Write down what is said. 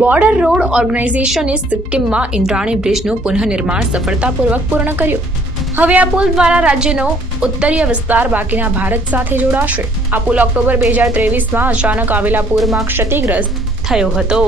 Border road ઓર્ગેનાઇઝેશને સિક્કિમમાં ઇન્દ્રાણી બ્રિજનું પુનઃનિર્માણ સફળતાપૂર્વક પૂર્ણ કર્યું. હવે આ પુલ દ્વારા રાજ્યનો ઉત્તરીય વિસ્તાર બાકીના ભારત સાથે જોડાશે. આ પુલ ઓક્ટોબર બે હજાર ત્રેવીસમાં અચાનક આવેલા પૂરમાં ક્ષતિગ્રસ્ત થયો હતો.